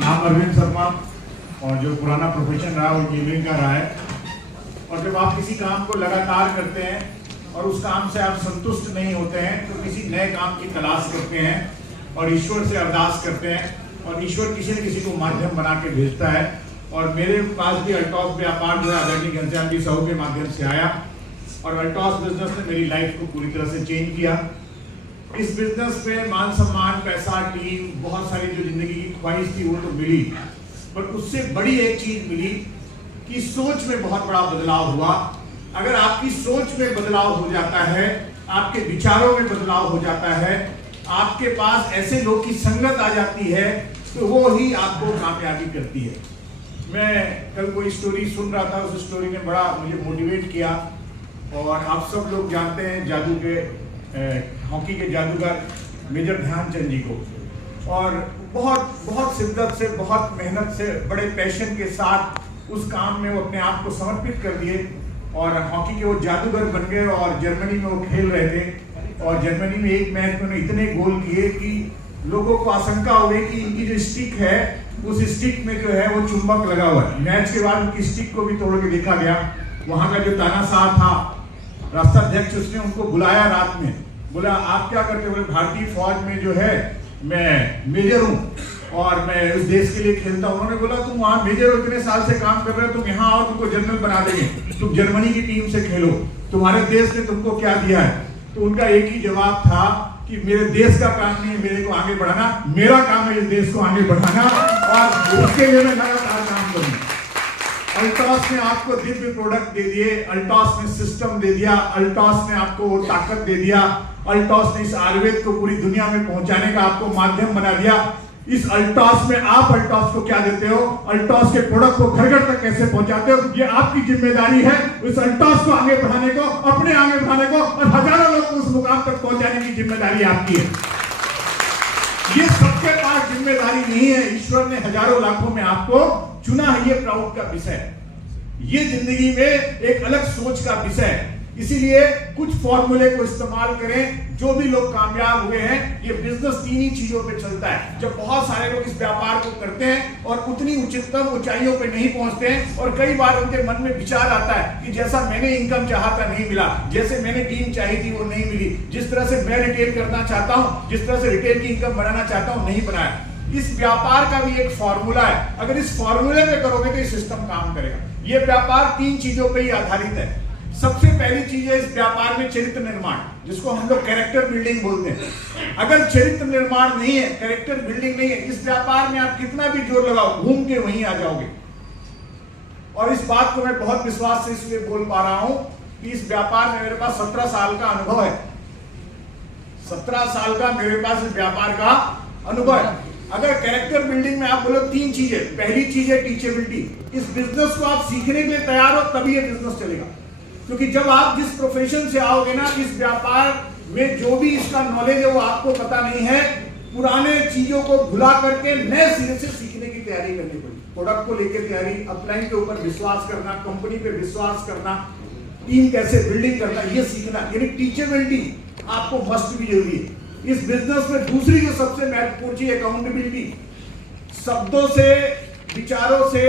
नाम अरविंद शर्मा और जो पुराना प्रोफेशन रहा वो इंजीनियरिंग का रहा है। और जब आप किसी काम को लगातार करते हैं और उस काम से आप संतुष्ट नहीं होते हैं तो किसी नए काम की तलाश करते हैं और ईश्वर से अरदास करते हैं और ईश्वर किसी न किसी को माध्यम बना के भेजता है। और मेरे पास भी अल्टॉस व्यापार जो है आदरणीय घनश्याम जी साहू के माध्यम से आया और अल्टॉस बिजनेस ने मेरी लाइफ को पूरी तरह से चेंज किया। इस बिजनेस में मान सम्मान, पैसा, टीम, बहुत सारी जो जिंदगी की ख्वाहिश थी वो तो मिली, पर उससे बड़ी एक चीज मिली कि सोच में बहुत बड़ा बदलाव हुआ। अगर आपकी सोच में बदलाव हो जाता है, आपके विचारों में बदलाव हो जाता है, आपके पास ऐसे लोग की संगत आ जाती है तो वो ही आपको कामयाबी करती है। मैं कल कोई स्टोरी सुन रहा था, उस स्टोरी ने बड़ा मुझे मोटिवेट किया। और आप सब लोग जानते हैं जादू के हॉकी के जादूगर मेजर ध्यानचंद जी को, और बहुत शिद्दत से, बहुत मेहनत से, बड़े पैशन के साथ उस काम में वो अपने आप को समर्पित कर दिए और हॉकी के वो जादूगर बन गए। और जर्मनी में वो खेल रहे थे और जर्मनी में एक मैच में उन्होंने इतने गोल किए कि लोगों को आशंका हो गई कि इनकी जो स्टिक है उस स्टिक में जो है वो चुंबक लगा हुआ है। मैच के बाद उनकी स्टिक को भी तोड़ के देखा गया। वहां का जो तानाशाह था, राष्ट्राध्यक्ष, उसने उनको बुलाया रात में, बोला आप क्या करते हो? बोले भारतीय फौज में जो है मैं मेजर हूँ और मैं उस देश के लिए खेलता हूँ। उन्होंने बोला तुम वहाँ मेजर हो, इतने साल से काम कर रहे हो, तुम यहाँ आओ, तुमको जनरल बना देंगे, तुम जर्मनी की टीम से खेलो, तुम्हारे देश ने तुमको क्या दिया है? तो उनका एक ही जवाब था कि मेरे देश का काम नहीं है मेरे को आगे बढ़ाना, मेरा काम है इस देश को आगे बढ़ाना और उसके लिए मैं लगातार काम करूँ। अल्टॉस ने आपको दिव्य प्रोडक्ट दे दिए, अल्टॉस ने सिस्टम दे दिया, अल्टॉस ने आपको वो ताकत दे दिया, अल्टॉस ने इस आयुर्वेद को पूरी दुनिया में पहुंचाने का आपको माध्यम बना दिया। इस अल्टॉस में आप अल्टॉस को क्या देते हो, अल्टॉस के प्रोडक्ट को घर घर तक कैसे पहुंचाते हो, ये आपकी जिम्मेदारी है। उस अल्टॉस को आगे बढ़ाने को, अपने आगे बढ़ाने को और हजारों लोग को उस मुकाम तक पहुंचाने की जिम्मेदारी आपकी है। ये सबके पास जिम्मेदारी नहीं है, ईश्वर ने हजारों लाखों में आपको चुना है। ये प्राउड का विषय है, ये जिंदगी में एक अलग सोच का विषय है। इसीलिए कुछ फॉर्मूले को इस्तेमाल करें। जो भी लोग कामयाब हुए हैं, ये बिजनेस तीन ही चीजों पे चलता है। जब बहुत सारे लोग इस व्यापार को करते हैं और उतनी उच्चतम ऊंचाइयों पे नहीं पहुंचते हैं और कई बार उनके मन में विचार आता है कि जैसा मैंने इनकम चाहा था नहीं मिला, जैसे मैंने टीम चाहिए थी वो नहीं मिली, जिस तरह से मैं रिटेल करना चाहता हूं, जिस तरह से रिटेल की इनकम बनाना चाहता हूं, नहीं बनाया। इस व्यापार का भी एक फॉर्मूला है, अगर इस फॉर्मूले में करोगे तो ये सिस्टम काम करेगा। ये व्यापार तीन चीजों पे ही आधारित है। सबसे पहली चीज है इस व्यापार में चरित्र निर्माण, जिसको हम लोग कैरेक्टर बिल्डिंग बोलते हैं। अगर चरित्र निर्माण नहीं है, कैरेक्टर बिल्डिंग नहीं है, इस व्यापार में आप कितना भी जोर लगाओ, घूम के वहीं आ जाओगे। और इस बात को मैं बहुत विश्वास से इसलिए बोल पा रहा हूं कि इस व्यापार में मेरे पास 17 साल का अनुभव है। 17 साल का मेरे पास इस व्यापार का अनुभव है। अगर कैरेक्टर बिल्डिंग में आप बोलो तीन चीजें, पहली चीज है टीचेबिलिटी। इस बिजनेस को आप सीखने के लिए तैयार हो तभी ये बिजनेस चलेगा। क्योंकि जब आप जिस प्रोफेशन से आओगे ना, इस व्यापार में जो भी इसका नॉलेज है वो आपको पता नहीं है, पुराने चीजों को भुला करके नए सिरे से सीखने की तैयारी करनी पड़ेगी। प्रोडक्ट को लेकर तैयारी, अपलाइन के ऊपर विश्वास करना, कंपनी पे विश्वास करना, टीम कैसे बिल्डिंग करना, ये सीखना, यानी टीचेबिलिटी आपको मस्ट भी जरूरी है इस बिजनेस में। दूसरी जो सबसे महत्वपूर्ण चीज, अकाउंटेबिलिटी। शब्दों से, विचारों से,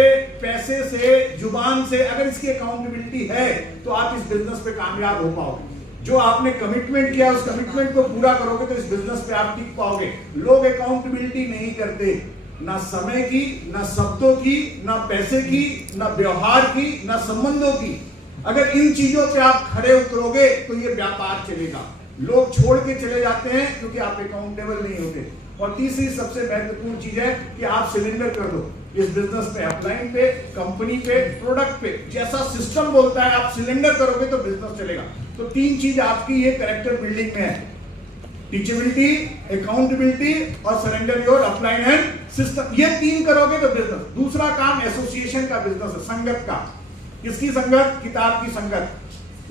पैसे से, जुबान से अगर इसकी अकाउंटेबिलिटी है तो आप इस बिजनेस पे कामयाब हो पाओगे। जो आपने कमिटमेंट किया उस कमिटमेंट को पूरा करोगे तो इस बिजनेस पे आप टिक पाओगे। लोग अकाउंटेबिलिटी नहीं करते, ना समय की, ना शब्दों की, ना पैसे की, ना व्यवहार की, ना संबंधों की। अगर इन चीजों पे आप खड़े उतरोगे तो ये व्यापार चलेगा। लोग छोड़ के चले जाते हैं क्योंकि आप अकाउंटेबल नहीं होते। और तीसरी सबसे महत्वपूर्ण चीज है कि आप सिलेंडर कर दो इस बिजनेस पे, अपलाइन पे, कंपनी पे, प्रोडक्ट पे। जैसा सिस्टम बोलता है आप सिलेंडर करोगे तो बिजनेस चलेगा। तो तीन चीज आपकी ये कैरेक्टर बिल्डिंग में है, टीचेबिलिटी, अकाउंटेबिलिटी और surrender your upline and system. ये तीन करोगे तो बिजनेस। दूसरा काम एसोसिएशन का बिजनेस है, संगत का। किसकी संगत? किताब की संगत,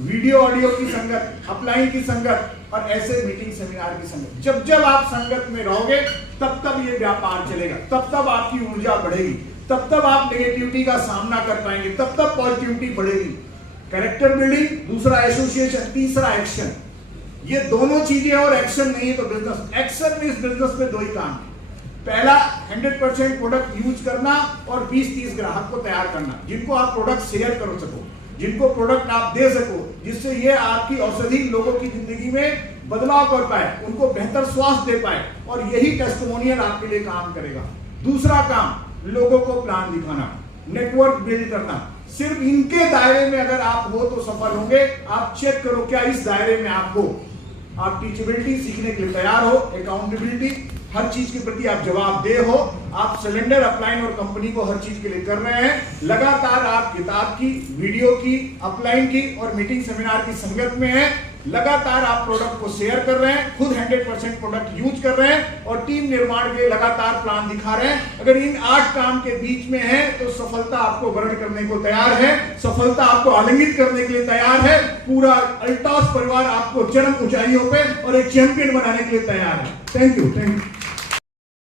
वीडियो ऑडियो की संगत, अपलाइन की संगत और ऐसे मीटिंग सेमिनार की संगत। जब जब आप संगत में रहोगे तब तब ये व्यापार चलेगा, तब तब आपकी ऊर्जा बढ़ेगी, तब तब आप नेगेटिविटी का सामना कर पाएंगे, तब तब पॉजिटिविटी बढ़ेगी। कैरेक्टर बिल्डिंग, दूसरा एसोसिएशन, तीसरा एक्शन। ये दोनों चीजें और एक्शन नहीं है तो बिजनेस। एक्शन में इस बिजनेस में दो ही काम है, पहला 100% प्रोडक्ट यूज करना और 20-30 ग्राहक को तैयार करना, जिनको आप प्रोडक्ट शेयर कर सको, जिनको प्रोडक्ट आप दे सको, जिससे ये आपकी औषधि लोगों की जिंदगी में बदलाव कर पाए, उनको बेहतर स्वास्थ्य दे पाए, और यही टेस्टिमोनियल आपके लिए काम करेगा। दूसरा काम, लोगों को प्लान दिखाना, नेटवर्क बिल्ड करना। सिर्फ इनके दायरे में अगर आप हो तो सफल होंगे। आप चेक करो क्या इस दायरे में आप हो, आप टीचेबिलिटी सीखने के लिए तैयार हो, अकाउंटेबिलिटी, हर चीज के प्रति आप जवाबदेह हो, आप सिलेंडर अपलाइन और कंपनी को हर चीज के लिए कर रहे हैं, लगातार आप किताब की, वीडियो की, अपलाइन की और मीटिंग सेमिनार की संगत में हैं, लगातार आप प्रोडक्ट को शेयर कर रहे हैं, खुद 100% प्रोडक्ट यूज कर रहे हैं और टीम निर्माण के लगातार प्लान दिखा रहे हैं। अगर इन 8 काम के बीच में है तो सफलता आपको वर्ण करने को तैयार है, सफलता आपको आलिंगित करने के लिए तैयार है। पूरा अल्टॉस परिवार आपको चरम ऊंचाइयों पे और एक चैंपियन बनाने के लिए तैयार है। Thank you.